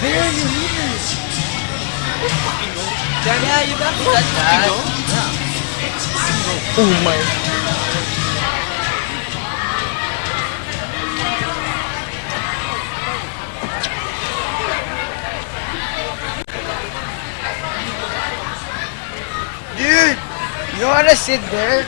There, you leaders. Yeah, you got that. Oh my. Dude, you wanna sit there?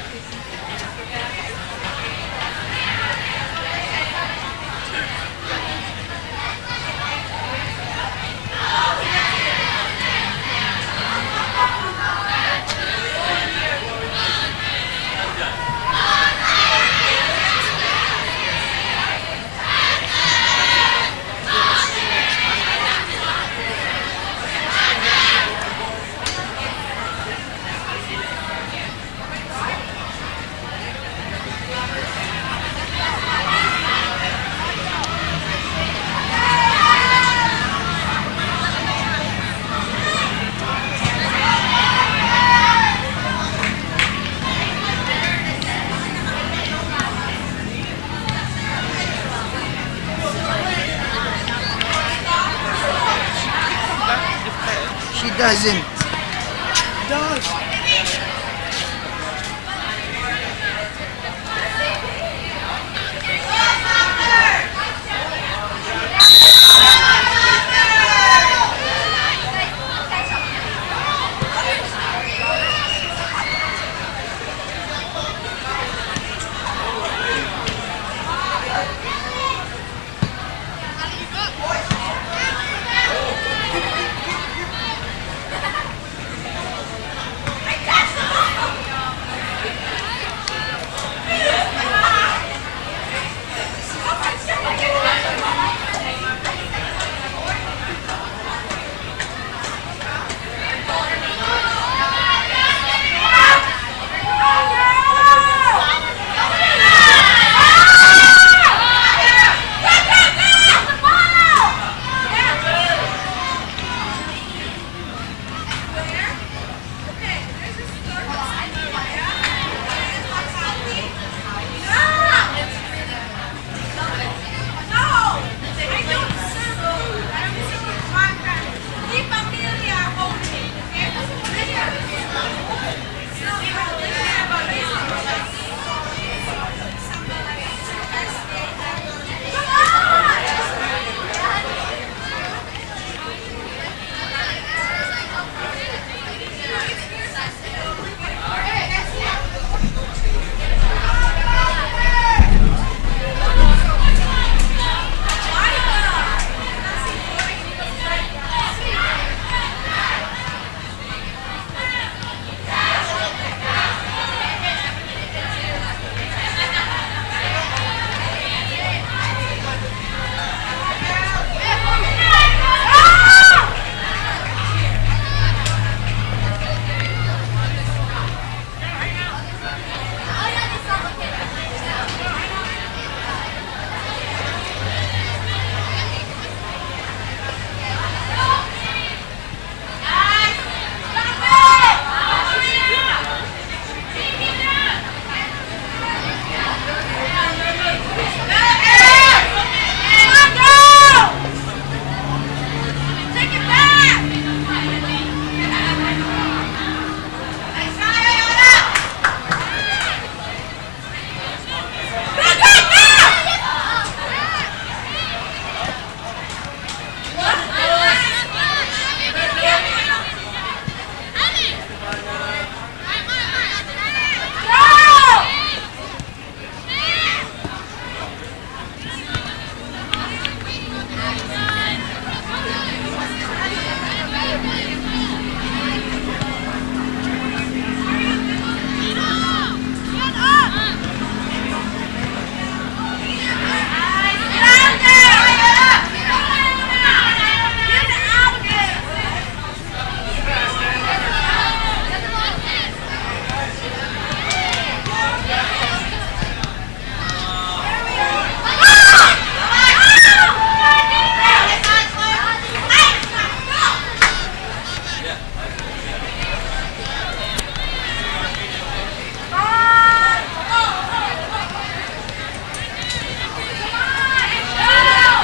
She doesn't. Does.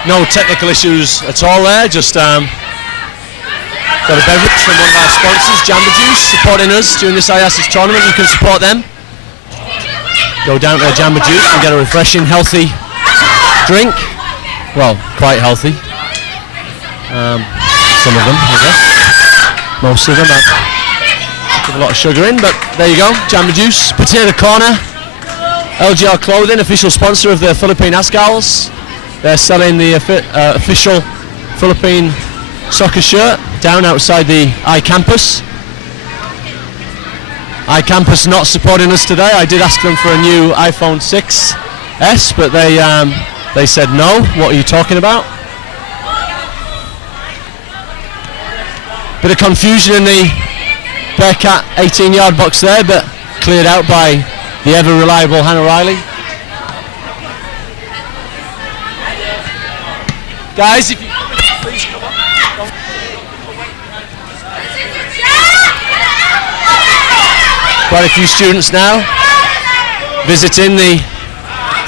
No technical issues at all there, just got a beverage from one of our sponsors, Jamba Juice, supporting us during this IASAS tournament. You can support them. Go down to Jamba Juice and get a refreshing, healthy drink. Well, quite healthy. Some of them, I guess. Most of them have a lot of sugar in, but there you go, Jamba Juice. Potato Corner, LGR Clothing, official sponsor of the Philippine Ascals. They're selling the official Philippine soccer shirt down outside the iCampus. iCampus not supporting us today. I did ask them for a new iPhone 6s, but they said no. What are you talking about? Bit of confusion in the Bearcat 18-yard box there, but cleared out by the ever-reliable Hannah Riley. Guys, if you please come on. Quite a few students now visiting the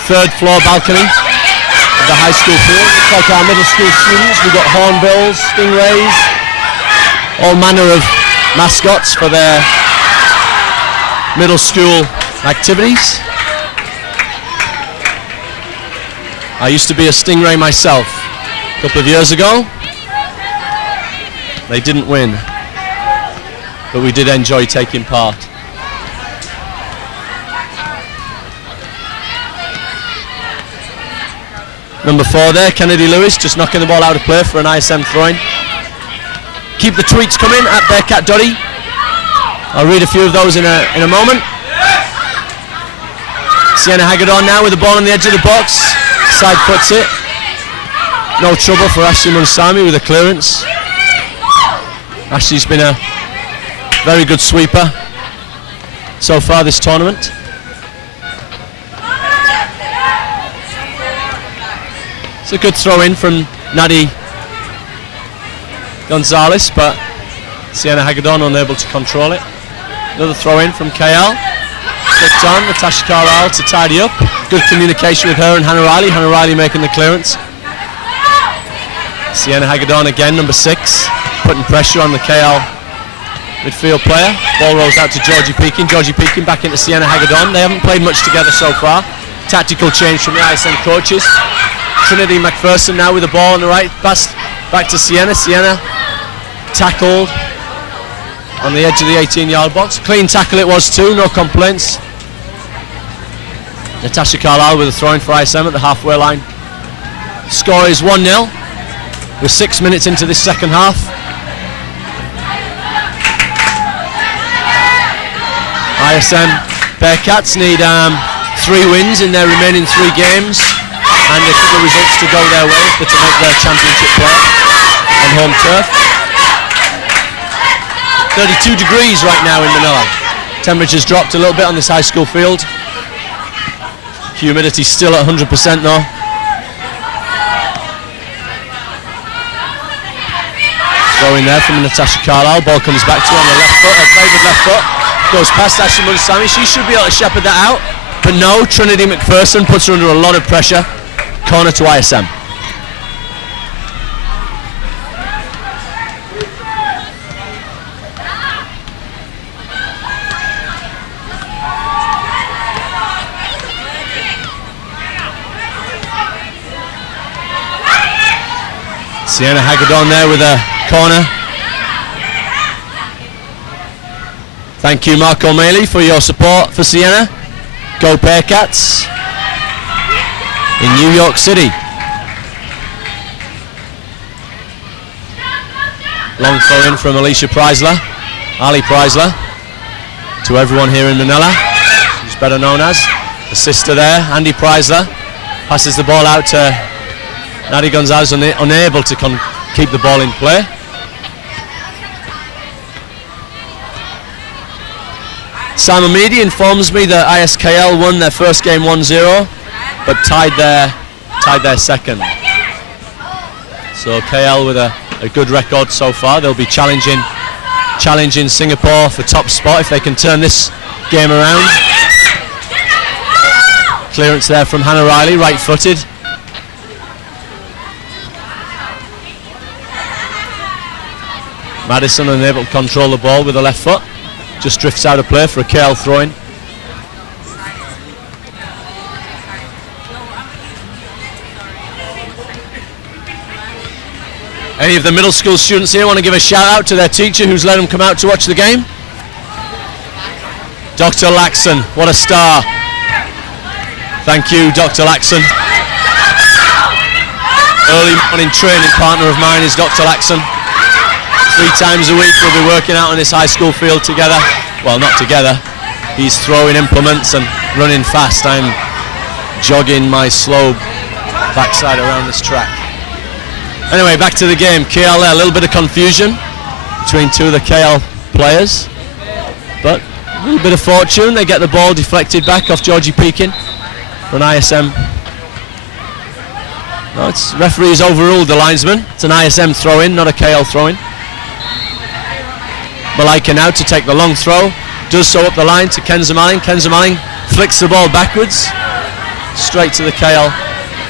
third floor balcony of the high school field. Looks like our middle school students. We've got hornbills, stingrays, all manner of mascots for their middle school activities. I used to be a stingray myself a couple of years ago. They didn't win, but we did enjoy taking part. Number 4 there, Kennedy Lewis, just knocking the ball out of play for an ISM throw-in. Keep the tweets coming at Bearcat Dotty. I'll read a few of those in a moment. Sienna Hagedorn now with the ball on the edge of the box. Side puts it. No trouble for Ashley Munsami with a clearance. Ashley's been a very good sweeper so far this tournament. It's a good throw in from Nadi Gonzalez, but Sienna Hagedorn unable to control it. Another throw in from KL. Flicked on, Natasha Carlisle to tidy up. Good communication with her and Hannah Riley. Hannah Riley making the clearance. Sienna Hagedorn again, number 6, putting pressure on the KL midfield player. Ball rolls out to Georgie Pekin. Georgie Pekin back into Sienna Hagedorn. They haven't played much together so far. Tactical change from the ISM coaches. Trinity McPherson now with the ball on the right, pass back to Sienna. Sienna tackled on the edge of the 18-yard box. Clean tackle it was too, no complaints. Natasha Carlisle with a throw-in for ISM at the halfway line. Score is 1-0. We're 6 minutes into this second half. ISM Bearcats need 3 wins in their remaining 3 games and a couple of results to go their way to make their championship play on home turf. 32 degrees right now in Manila. Temperature's dropped a little bit on this high school field. Humidity still at 100% though. Throw in there from Natasha Carlisle. Ball comes back to her on the left foot. A very good left foot. Goes past Ashley Munsami. She should be able to shepherd that out. But no, Trinity McPherson puts her under a lot of pressure. Corner to ISM. Sienna Hagedorn there with a corner. Thank you, Mark O'Malley, for your support for Sienna. Go Bearcats in New York City. Long throw in from Alicia Preisler, Ali Preisler, to everyone here in Manila. She's better known as the sister there, Andy Preisler. Passes the ball out to Nadi Gonzalez, unable to keep the ball in play. Simon Meady informs me that ISKL won their first game 1-0, but tied their second. So KL with a good record so far. They'll be challenging Singapore for top spot if they can turn this game around. Clearance there from Hannah Riley, right-footed. Madison unable to control the ball with the left foot. Just drifts out of play for a KL throw-in. Any of the middle school students here want to give a shout out to their teacher who's let them come out to watch the game? Dr. Laxon, what a star. Thank you, Dr. Laxon. Early morning training partner of mine is Dr. Laxon. 3 times a week we'll be working out on this high school field together. Well, not together. He's throwing implements and running fast. I'm jogging my slow backside around this track. Anyway, back to the game. KL there, a little bit of confusion between 2 of the KL players, but a little bit of fortune. They get the ball deflected back off Georgie Pekin for an ISM. No, it's referees overruled the linesman. It's an ISM throw-in, not a KL throw-in. Malaika now to take the long throw, does so up the line to Kenza Malling. Kenza Malling flicks the ball backwards, straight to the KL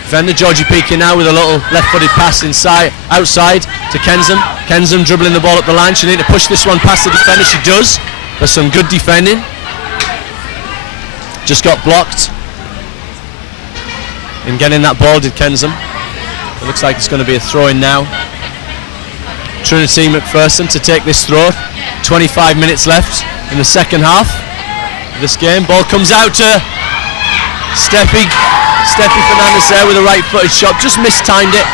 defender. Georgie Pekin now with a little left-footed pass outside to Kenzum. Kenzum dribbling the ball up the line. She need to push this one past the defender. She does. There's some good defending. Just got blocked in getting that ball, did Kenzum. It looks like it's going to be a throw-in now. Trinity McPherson to take this throw. 25 minutes left in the second half of this game. Ball comes out to Steffi Fernandez there with a right-footed shot. Just mistimed it.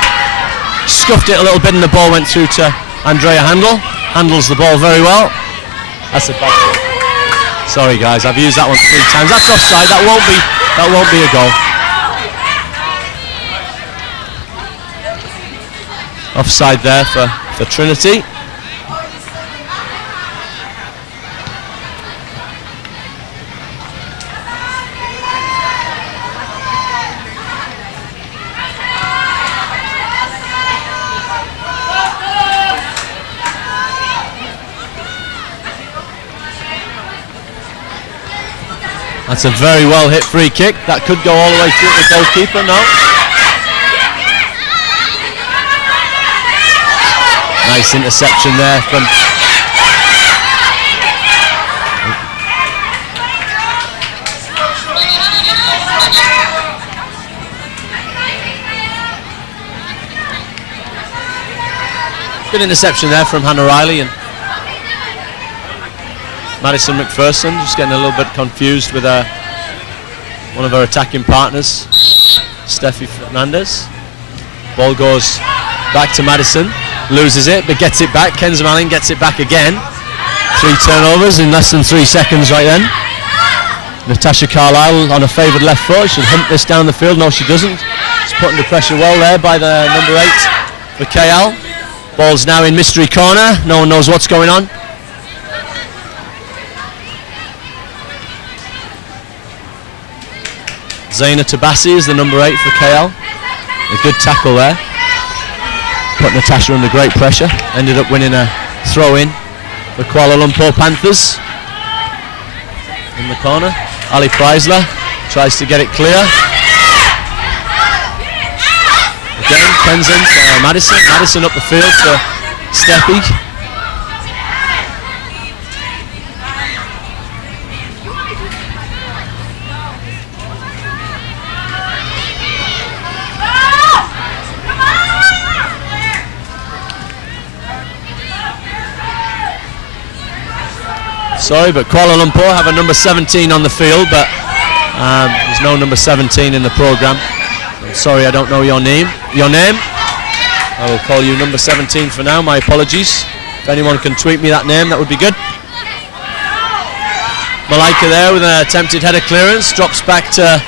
Scuffed it a little bit and the ball went through to Andrea Handel. Handles the ball very well. That's a bad goal. Sorry guys, I've used that one 3 times. That's offside. That won't be a goal. Offside there for Trinity. That's a very well hit free kick. That could go all the way through the goalkeeper. No. Nice interception there from good interception there from Hannah Riley, and Madison McPherson just getting a little bit confused with one of her attacking partners, Steffi Fernandez. Ball goes back to Madison, loses it but gets it back. Kenza Malling gets it back again. 3 turnovers in less than 3 seconds right then. Natasha Carlisle on a favoured left foot. She'll hunt this down the field. No, she doesn't. She's put under pressure well there by the number 8 for KL. Ball's now in mystery corner. No one knows what's going on. Zaina Tabassi is the number 8 for KL. A good tackle there. Put Natasha under great pressure. Ended up winning a throw-in for Kuala Lumpur Panthers. In the corner. Ali Preisler tries to get it clear. Again, Kenzan to Madison. Madison up the field to Steffi. Sorry, but Kuala Lumpur have a number 17 on the field, but there's no number 17 in the program. I'm sorry, I don't know your name. Your name? I will call you number 17 for now. My apologies. If anyone can tweet me that name, that would be good. Malaika there with an attempted header clearance. Drops back to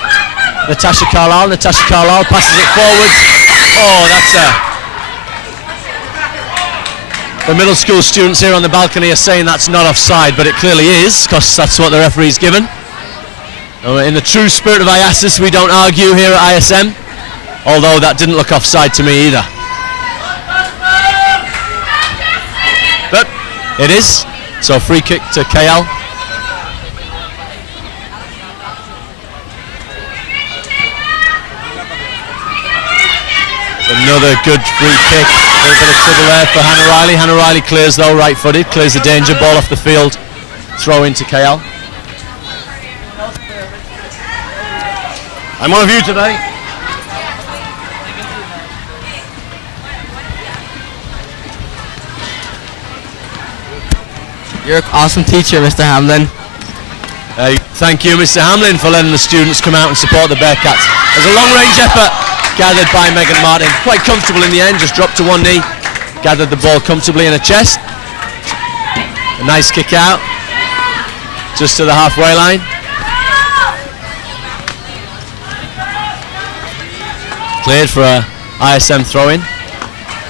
Natasha Carlisle. Natasha Carlisle passes it forwards. Oh, that's a... The middle school students here on the balcony are saying that's not offside, but it clearly is, because that's what the referee's given. In the true spirit of IASAS, we don't argue here at ISM, although that didn't look offside to me either. But it is, so free kick to KL. Another good free kick A little bit of trouble there for Hannah Riley. Hannah Riley clears though, right-footed, clears the danger, ball off the field, throw into KL. I'm one of you today. You're an awesome teacher, Mr. Hamlin. Thank you, Mr. Hamlin, for letting the students come out and support the Bearcats. There's a long-range effort gathered by Megan Martin. Quite comfortable in the end, just dropped to one knee, gathered the ball comfortably in her chest. A nice kick out, just to the halfway line. Cleared for a ISM throw-in.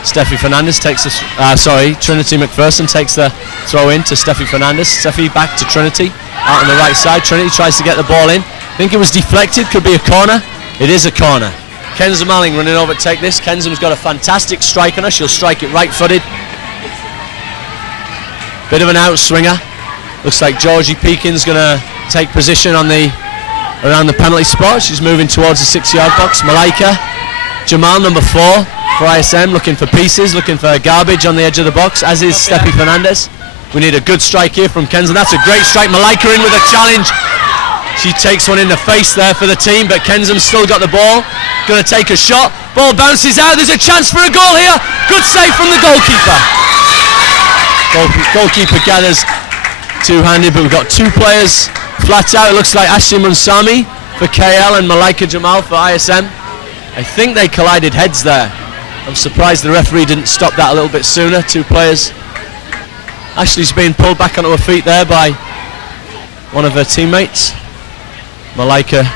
Steffi Fernandez takes the, Trinity McPherson takes the throw in to Steffi Fernandez. Steffi back to Trinity, out on the right side. Trinity tries to get the ball in. I think it was deflected, could be a corner. It is a corner. Kenza Malling running over to take this. Kenzam's got a fantastic strike on her. She'll strike it right-footed. Bit of an outswinger. Looks like Georgie Pekin's going to take position on around the penalty spot. She's moving towards the 6-yard box. Malaika Jamal, number 4 for ISM, looking for pieces, looking for garbage on the edge of the box, as is Steffi Fernandez. We need a good strike here from Kenza. That's a great strike. Malaika in with a challenge. She takes one in the face there for the team, but Kenzam's still got the ball. Going to take a shot. Ball bounces out. There's a chance for a goal here. Good save from the goalkeeper. Goalkeeper gathers two-handed, but we've got 2 players flat out. It looks like Ashley Munsami for KL and Malaika Jamal for ISM. I think they collided heads there. I'm surprised the referee didn't stop that a little bit sooner. 2 players. Ashley's being pulled back onto her feet there by one of her teammates. Malaika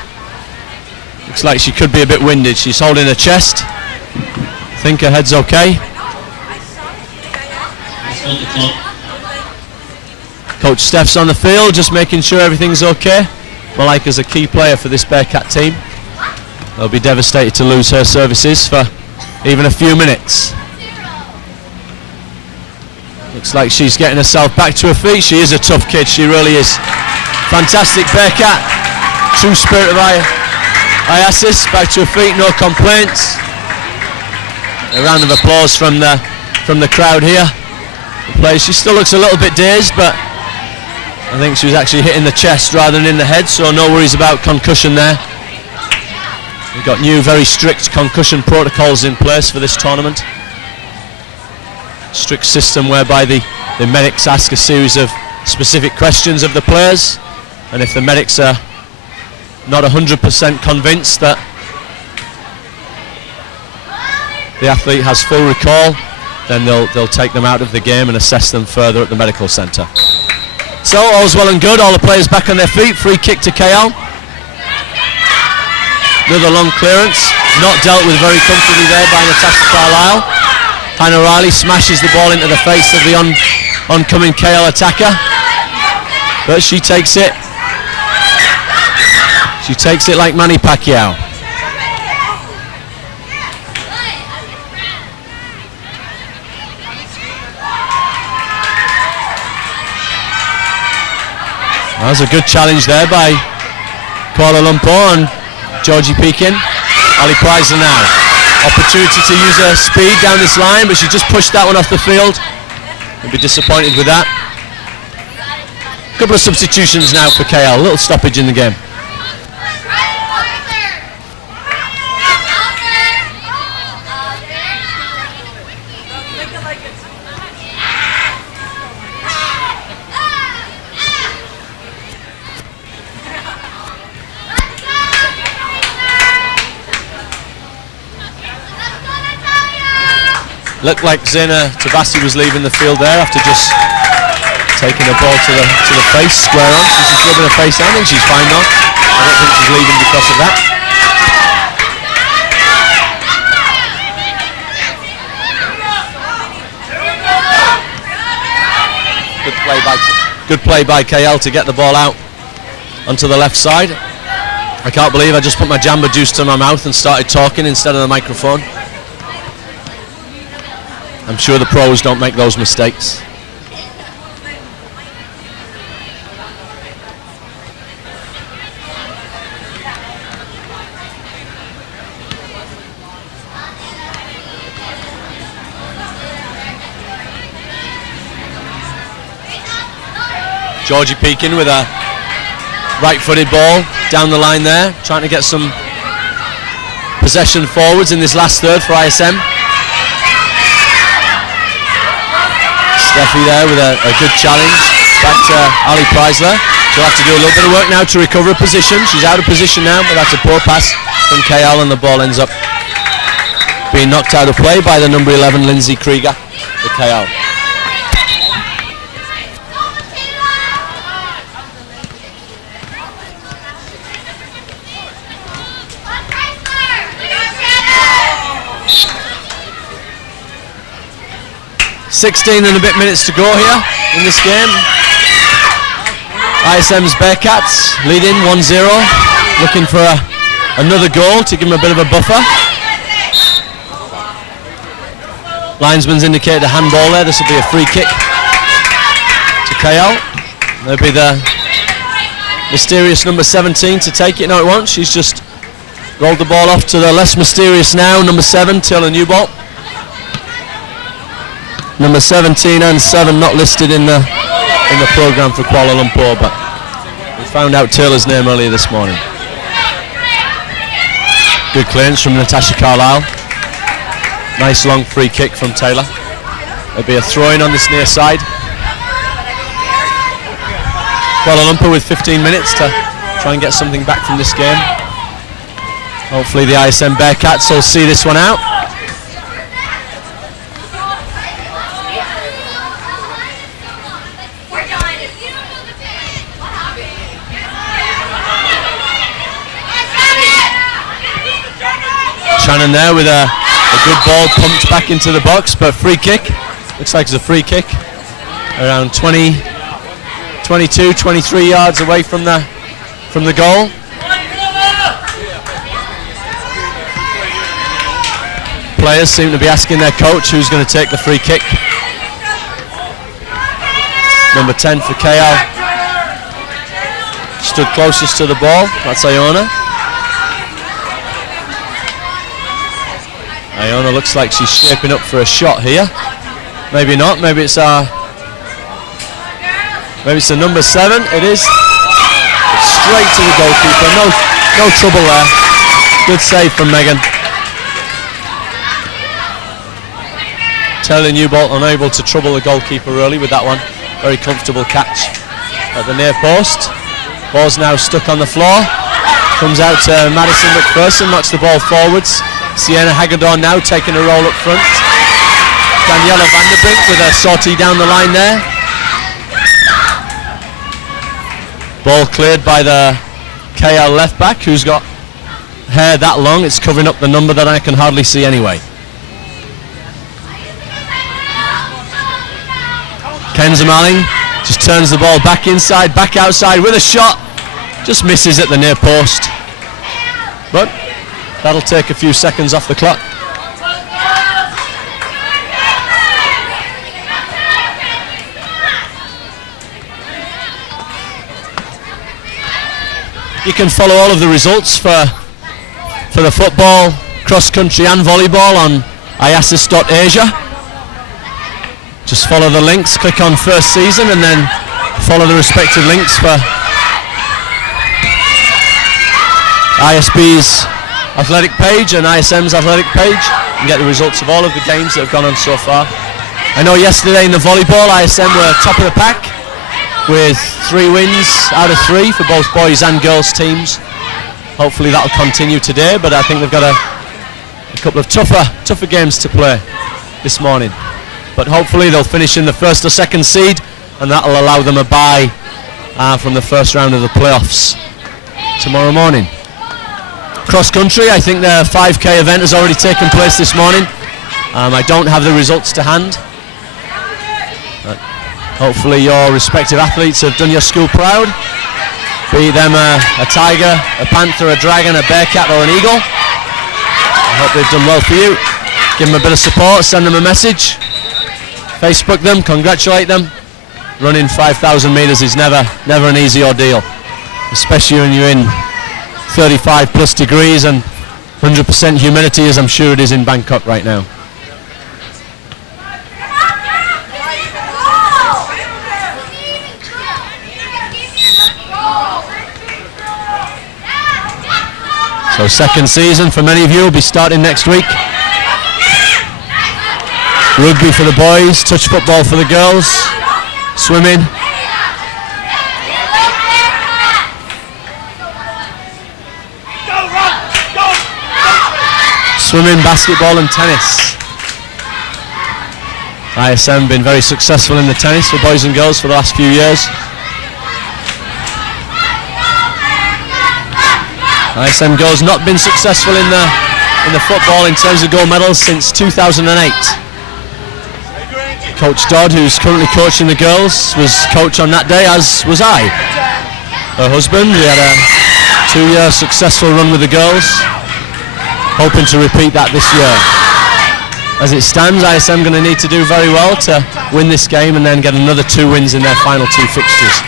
looks like she could be a bit winded. She's holding her chest. I think her head's okay. Coach Steph's on the field, just making sure everything's okay. Malaika's a key player for this Bearcat team. They'll be devastated to lose her services for even a few minutes. Looks like she's getting herself back to her feet. She is a tough kid, she really is. Fantastic Bearcat. True spirit of IASAS, back to her feet, no complaints. A round of applause from the crowd here. The player, she still looks a little bit dazed, but I think she was actually hitting the chest rather than in the head, so no worries about concussion there. We've got new, very strict concussion protocols in place for this tournament. Strict system whereby the medics ask a series of specific questions of the players, and if the medics are not 100% convinced that the athlete has full recall, then they'll take them out of the game and assess them further at the medical centre. So all's well and good, all the players back on their feet. Free kick to KL. Another long clearance, not dealt with very comfortably there by Natasha Carlisle. Hannah Riley smashes the ball into the face of the oncoming KL attacker, but she takes it. She takes it like Manny Pacquiao. That was a good challenge there by Kuala Lumpur and Georgie Pekin. Ali Prizer now. Opportunity to use her speed down this line, but she just pushed that one off the field. We'll be disappointed with that. A couple of substitutions now for KL. A little stoppage in the game. Looked like Zena Tabassi was leaving the field there after just taking the ball to the face, square on. She's just rubbing her face down. I think she's fine now. I don't think she's leaving because of that. Good play by KL to get the ball out onto the left side. I can't believe I just put my Jamba Juice to my mouth and started talking instead of the microphone. I'm sure the pros don't make those mistakes. Georgie Pekin with a right-footed ball down the line there, trying to get some possession forwards in this last third for ISM. Steffi there with a good challenge. Back to Ali Preisler. She'll have to do a little bit of work now to recover a position. She's out of position now, but that's a poor pass from KL, and the ball ends up being knocked out of play by the number 11 Lindsay Krieger for KL. .16 and a bit minutes to go here in this game. ISM's Bearcats leading 1-0, looking for another goal to give them a bit of a buffer. Linesman's indicated a handball there. This will be a free kick to KL. There'll be the mysterious number 17 to take it. No, it won't. She's just rolled the ball off to the less mysterious now, number 7, Taylor Newbolt. Number 17 and 7 not listed in the programme for Kuala Lumpur, but we found out Taylor's name earlier this morning. Good clearance from Natasha Carlisle. Nice long free kick from Taylor. There'll be a throw-in on this near side. Kuala Lumpur with 15 minutes to try and get something back from this game. Hopefully the ISM Bearcats will see this one out. Shannon there with a good ball pumped back into the box, but free kick. Looks like it's a free kick. Around 20, 22, 23 yards away from the goal. Players seem to be asking their coach who's going to take the free kick. Number 10 for KL. Stood closest to the ball. That's Iona. Iona looks like she's shaping up for a shot here. Maybe not. Maybe it's the number 7. It is. It's straight to the goalkeeper. No trouble there. Good save from Megan. Taylor Newbolt unable to trouble the goalkeeper early with that one. Very comfortable catch at the near post. Ball's now stuck on the floor. Comes out to Madison McPherson. Knocks the ball forwards. Sienna Hagedorn now taking a roll up front. Daniela Vanderbrink with a sortie down the line there. Ball cleared by the KL left back, who's got hair that long it's covering up the number that I can hardly see anyway. Kenza Malling just turns the ball back inside, back outside with a shot. Just misses at the near post. But that'll take a few seconds off the clock. You can follow all of the results for the football, cross country and volleyball on IASAS.asia. Just follow the links, click on first season and then follow the respective links for ISB's athletic page and ISM's athletic page and get the results of all of the games that have gone on so far. I know yesterday in the volleyball ISM were top of the pack with 3 wins out of 3 for both boys and girls teams. Hopefully that'll continue today, but I think they've got a couple of tougher games to play this morning. But hopefully they'll finish in the first or second seed and that'll allow them a bye from the first round of the playoffs tomorrow morning. Cross country, I think the 5k event has already taken place this morning. I don't have the results to hand. But hopefully your respective athletes have done your school proud. Be them a tiger, a panther, a dragon, a bearcat or an eagle. I hope they've done well for you. Give them a bit of support, send them a message. Facebook them, congratulate them. Running 5,000 metres is never an easy ordeal, especially when you're in 35 plus degrees and 100% humidity, as I'm sure it is in Bangkok right now. So second season for many of you will be starting next week. Rugby for the boys, touch football for the girls, swimming. Swimming, basketball and tennis. ISM been very successful in the tennis for boys and girls for the last few years. ISM girls not been successful in the football in terms of gold medals since 2008. Coach Dodd, who's currently coaching the girls, was coach on that day, as was I. Her husband, we had a 2-year successful run with the girls, hoping to repeat that this year. As it stands, ISM going to need to do very well to win this game and then get another 2 wins in their final 2 fixtures.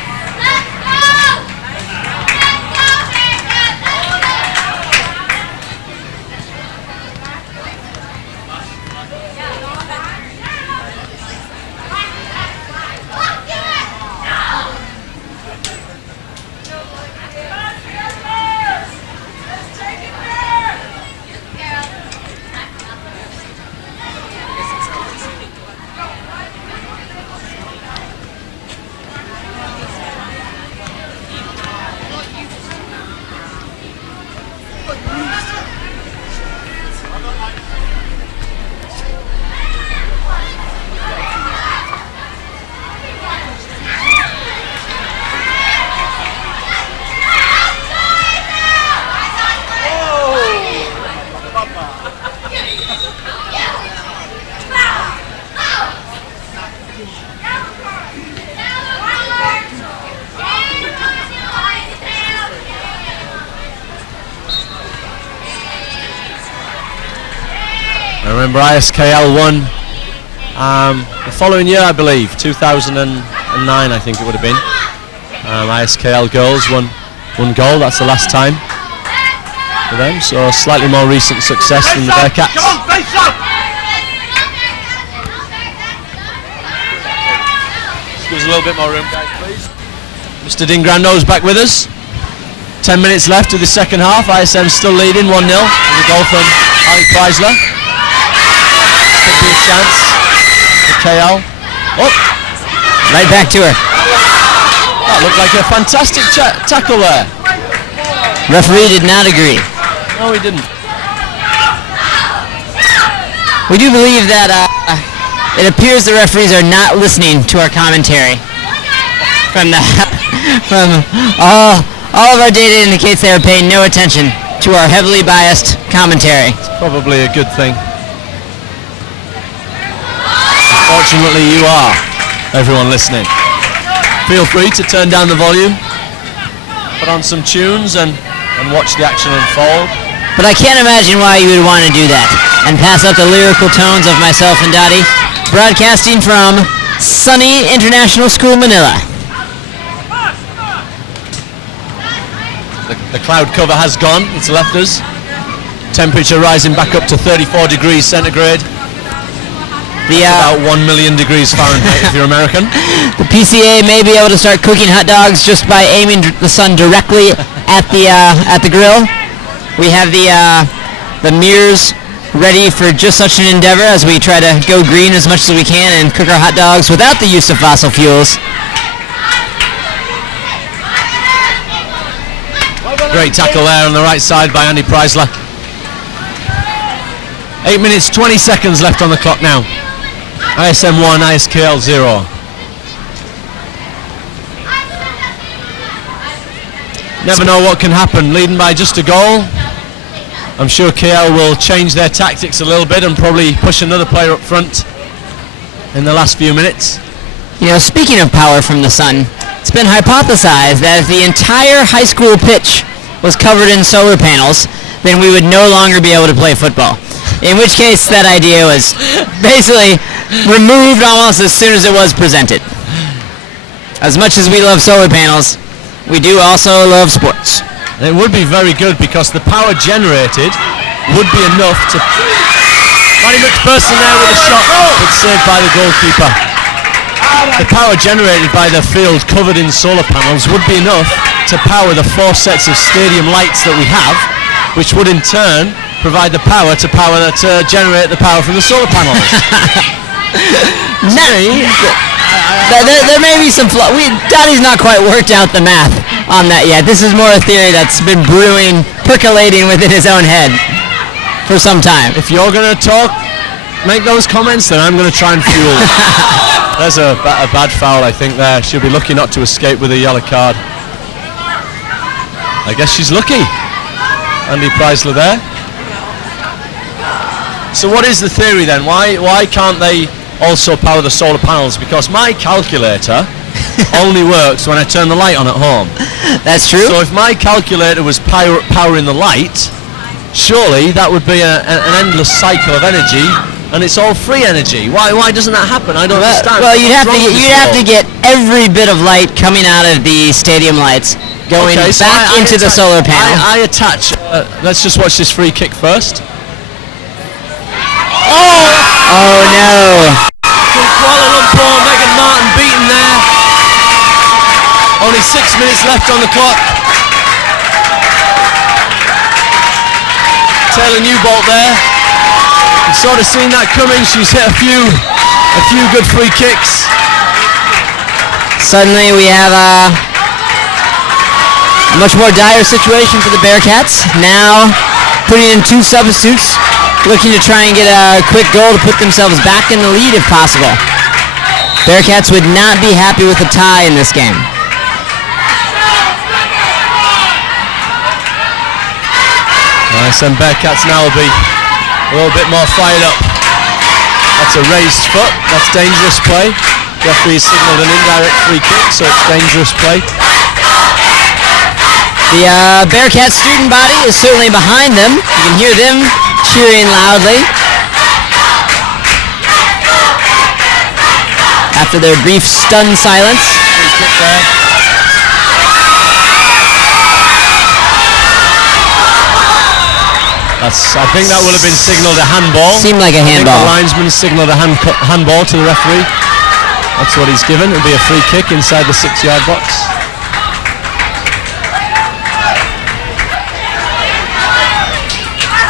I remember ISKL won the following year, I believe, 2009 I think it would have been. ISKL girls won gold, that's the last time for them, so a slightly more recent success than the Bearcats. Just give us a little bit more room, guys, please. Mr. Dingrandow's back with us. 10 minutes left of the second half. ISM still leading 1-0 with a goal from Ali Preisler. Could be a chance for KL. Oh, Right back to her. that looked like a fantastic tackle there. Referee did not agree. No, he didn't. We do believe that it appears the referees are not listening to our commentary. From all of our data indicates they are paying no attention to our heavily biased commentary. Probably a good thing. Fortunately, you are, everyone listening. Feel free to turn down the volume, put on some tunes and watch the action unfold. But I can't imagine why you would want to do that and pass out the lyrical tones of myself and Dottie, broadcasting from sunny International School, Manila. The cloud cover has gone, it's left us. Temperature rising back up to 34 degrees centigrade. About 1 million degrees Fahrenheit if you're American. The PCA may be able to start cooking hot dogs just by aiming the sun directly at the grill. We have the mirrors ready for just such an endeavor as we try to go green as much as we can and cook our hot dogs without the use of fossil fuels. Great tackle there on the right side by Andy Preisler. 8 minutes 20 seconds left on the clock now. ISM 1, ISKL 0. Never know what can happen. Leading by just a goal. I'm sure KL will change their tactics a little bit and probably push another player up front in the last few minutes. You know, speaking of power from the sun, it's been hypothesized that if the entire high school pitch was covered in solar panels, then we would no longer be able to play football. In which case, that idea was basically removed almost as soon as it was presented. As much as we love solar panels, we do also love sports. It would be very good because the power generated would be enough to... Matty McPherson there with a shot, but saved by the goalkeeper. The power generated by the field covered in solar panels would be enough to power the 4 sets of stadium lights that we have which would in turn provide the power to generate the power from the solar panels. There may be some flaw. Donnie's not quite worked out the math on that yet. This is more a theory that's been brewing, percolating within his own head for some time. If you're going to make those comments, then I'm going to try and fuel it. There's a bad foul, I think, there. She'll be lucky not to escape with a yellow card. I guess she's lucky. Andy Preisler there. So what is the theory then? Why can't they also power the solar panels? Because my calculator only works when I turn the light on at home. That's true. So if my calculator was powering the light, surely that would be an endless cycle of energy, and it's all free energy. Why doesn't that happen? I don't understand. Well, you'd have to get every bit of light coming out of the stadium lights going back into the solar panel. I attach. Let's just watch this free kick first. Oh no! From Kuala Lumpur, Megan Martin beaten there. Only 6 minutes left on the clock. Taylor Newbolt there. You've sort of seen that coming. She's hit a few good free kicks. Suddenly we have a much more dire situation for the Bearcats. Now putting in 2 substitutes, looking to try and get a quick goal to put themselves back in the lead if possible. Bearcats would not be happy with a tie in this game. Nice, and Bearcats now will be a little bit more fired up. That's a raised foot. That's dangerous play. Referee signalled an indirect free kick, so it's dangerous play. The Bearcat student body is certainly behind them. You can hear them cheering loudly after their brief stunned silence. Free kick there. I think that would have been signalled a handball. Seemed like a handball. The linesman signalled a handball to the referee. That's what he's given. It'll be a free kick inside the 6-yard box.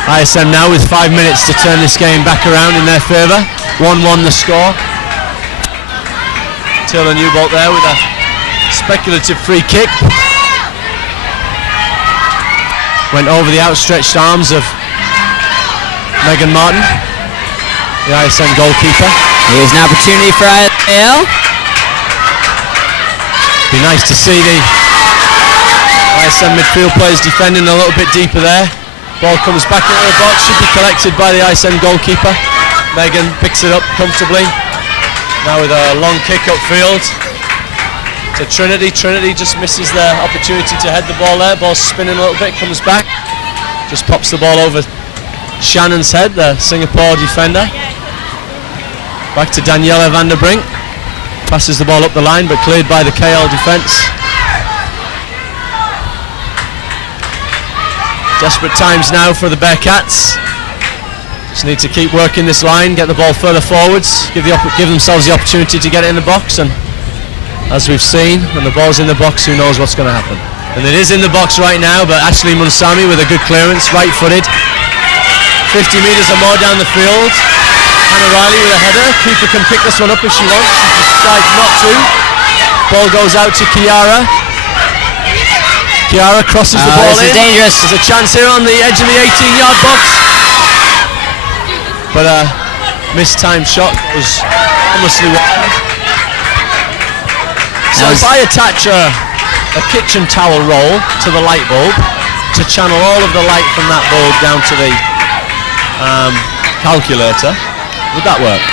ISM now with 5 minutes to turn this game back around in their favour. 1-1 the score. Taylor Newbolt there with a speculative free kick. Went over the outstretched arms of Megan Martin, the ISM goalkeeper. Here's an opportunity for ISL. Be nice to see the ISM midfield players defending a little bit deeper there. Ball comes back into the box, should be collected by the ISM goalkeeper. Megan picks it up comfortably. Now with a long kick upfield to Trinity. Trinity just misses the opportunity to head the ball there. Ball's spinning a little bit, comes back. Just pops the ball over Shannon's head, the Singapore defender. Back to Daniela van der Brink. Passes the ball up the line, but cleared by the KL defence. Desperate times now for the Bearcats. Just need to keep working this line, get the ball further forwards, give themselves the opportunity to get it in the box, and as we've seen, when the ball's in the box, who knows what's going to happen. And it is in the box right now, but Ashley Munsami with a good clearance, right-footed. 50 metres or more down the field. Hannah Riley with a header. Keeper can pick this one up if she wants. She decides not to. Ball goes out to Kiara. Kiara crosses the ball in. This is dangerous. There's a chance here on the edge of the 18-yard box. But a mistimed shot was almost wide. So if I attach a kitchen towel roll to the light bulb to channel all of the light from that bulb down to the calculator, would that work?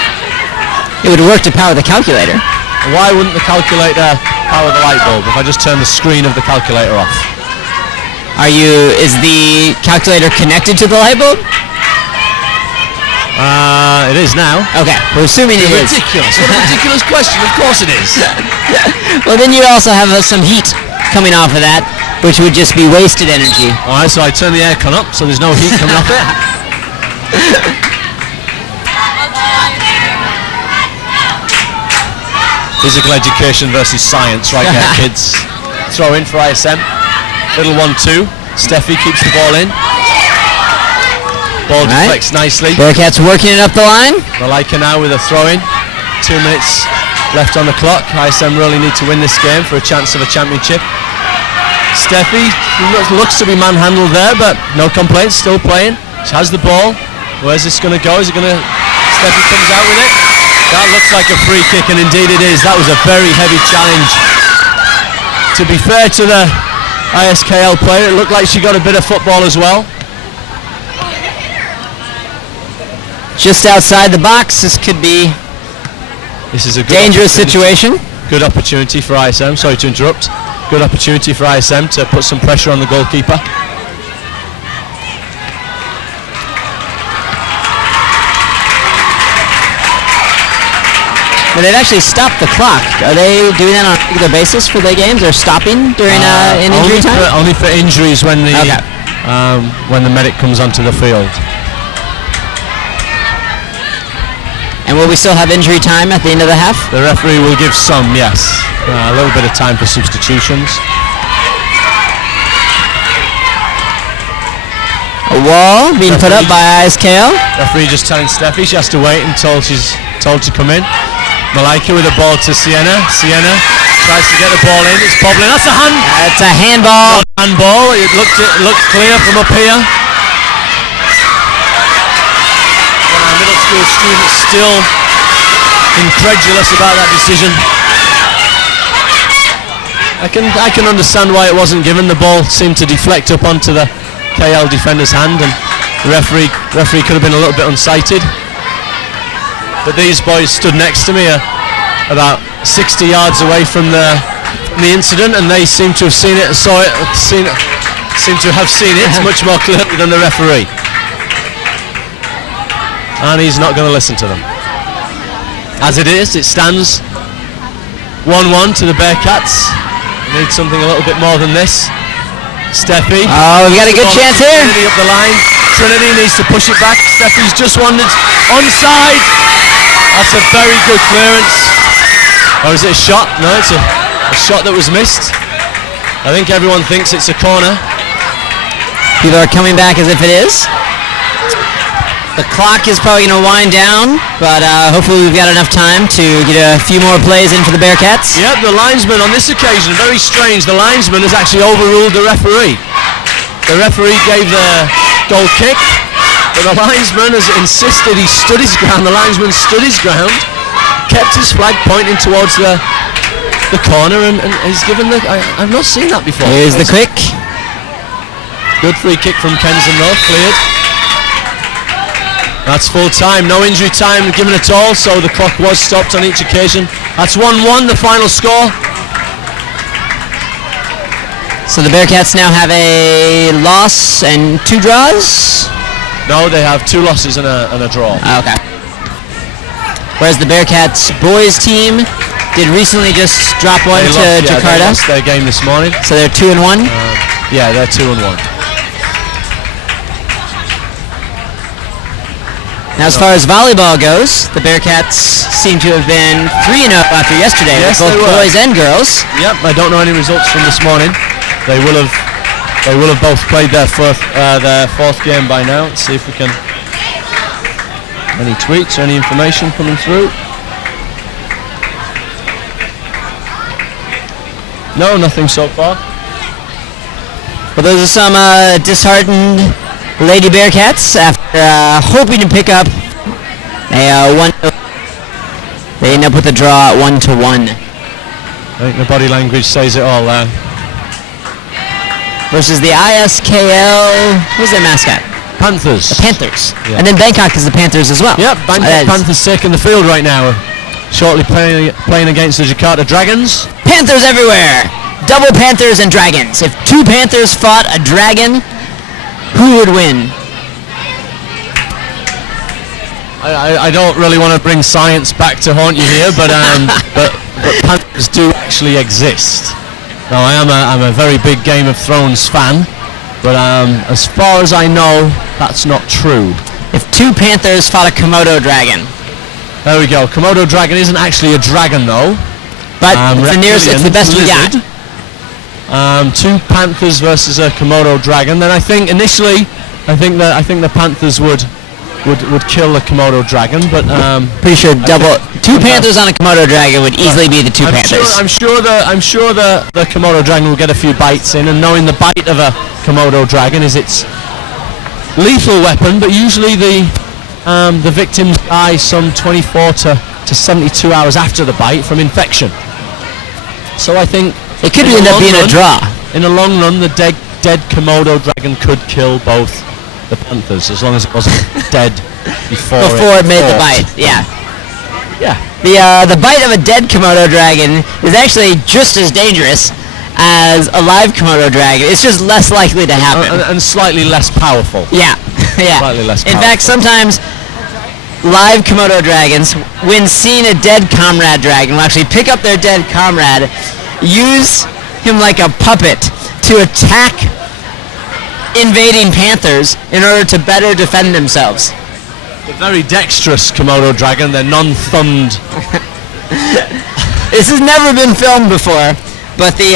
It would work to power the calculator. Why wouldn't the calculator power the light bulb if I just turn the screen of the calculator off? Is the calculator connected to the light bulb? It is now. Okay, we're assuming it is. Ridiculous. What a ridiculous question. Of course it is. Well, then you'd also have some heat coming off of that, which would just be wasted energy. Alright, so I turn the aircon up so there's no heat coming off it. Physical education versus science right there, kids. Throw in for ISM. Little 1-2. Steffi keeps the ball in. Ball Right. deflects nicely. Bearcats working it up the line. Malika now with a throw-in. 2 minutes left on the clock. ISM really need to win this game for a chance of a championship. Steffi looks to be manhandled there, but no complaints, still playing. She has the ball. Where's this going to go? Is it going to... Steffi comes out with it. That looks like a free kick, and indeed it is. That was a very heavy challenge. To be fair to the ISKL player, it looked like she got a bit of football as well. Just outside the box. This could be This is a good dangerous opportunity. situation. Good opportunity for ISM. Sorry to interrupt. Good opportunity for ISM to put some pressure on the goalkeeper. But they've actually stopped the clock. Are they doing that on a regular basis for their games? They're stopping during an injury time? Only for injuries when the Okay. when the medic comes onto the field. And will we still have injury time at the end of the half? The referee will give some, yes. A little bit of time for substitutions. A wall being put up by ISKL. Referee just telling Steffi she has to wait until she's told to come in. Malika with the ball to Sienna. Sienna tries to get the ball in. It's bobbling. That's a hand. It's a handball. Handball. It looked clear from up here. Our middle school students still incredulous about that decision. I can understand why it wasn't given. The ball seemed to deflect up onto the KL defender's hand, and the referee could have been a little bit unsighted. But these boys stood next to me about 60 yards away from the incident, and they seem to have seen it, seem to have seen it much more clearly than the referee. And he's not going to listen to them. As it is, it stands 1-1 to the Bearcats. Need something a little bit more than this. Steffi. Oh, we've got a good chance here. Trinity up the line. Trinity needs to push it back. Steffi's just wandered onside. That's a very good clearance. Or is it a shot? No, it's a shot that was missed. I think everyone thinks it's a corner. People are coming back as if it is. The clock is probably going to wind down, but hopefully we've got enough time to get a few more plays in for the Bearcats. Yep, the linesman on this occasion, very strange, the linesman has actually overruled the referee. The referee gave the goal kick, but the linesman has insisted he stood his ground. The linesman stood his ground, kept his flag pointing towards the corner, and he's given the... I've not seen that before. Here's the kick. Good free kick from Kenson though, cleared. That's full time, no injury time given at all, so the clock was stopped on each occasion. That's 1-1, the final score. So the Bearcats now have a loss and 2 draws? No, they have 2 losses and a draw. Okay. Whereas the Bearcats boys team did recently just drop one to Jakarta. They lost their game this morning. So they're 2-1? Yeah, they're 2-1. Now, as far as volleyball goes, the Bearcats seem to have been 3-0 after yesterday, Yes, with both they were. boys and girls. Yep, I don't know any results from this morning. They will have both played their fourth game by now. Let's see if we can... Any tweets or any information coming through? No, nothing so far. But those are some disheartened Lady Bearcats after hoping to pick up a 1. They end up with a draw at 1-1. I think the body language says it all there. Versus the ISKL, who's their mascot? Panthers. The Panthers. Yeah. And then Bangkok is the Panthers as well. Yep, Bangkok Panthers taking the field right now. Shortly playing against the Jakarta Dragons. Panthers everywhere. Double Panthers and Dragons. If 2 Panthers fought a dragon, who would win? I don't really want to bring science back to haunt you here, but panthers do actually exist. Now I'm a very big Game of Thrones fan, but as far as I know, that's not true. If 2 Panthers fought a Komodo dragon. There we go. Komodo dragon isn't actually a dragon though, but it's the nearest, it's the best we got. Lizard. 2 Panthers versus a Komodo dragon. Then I think initially I think the Panthers would kill the Komodo dragon, but Pretty sure two Panthers on a Komodo dragon would easily be the two Panthers. I'm sure the Komodo dragon will get a few bites in, and knowing the bite of a Komodo dragon is its lethal weapon, but usually the victims die some 24 to 72 hours after the bite from infection. So I think It could end up being a draw. in the long run, the dead Komodo dragon could kill both the Panthers, as long as it wasn't dead before It made the fought. bite. Yeah. Yeah. The bite of a dead Komodo dragon is actually just as dangerous as a live Komodo dragon. It's just less likely to happen. And slightly less powerful. Yeah. Yeah. Slightly less In fact, powerful. sometimes live Komodo dragons, when seeing a dead comrade dragon, will actually pick up their dead comrade, use him like a puppet to attack invading panthers in order to better defend themselves. The very dexterous Komodo dragon, they're non-thumbed. This has never been filmed before, but the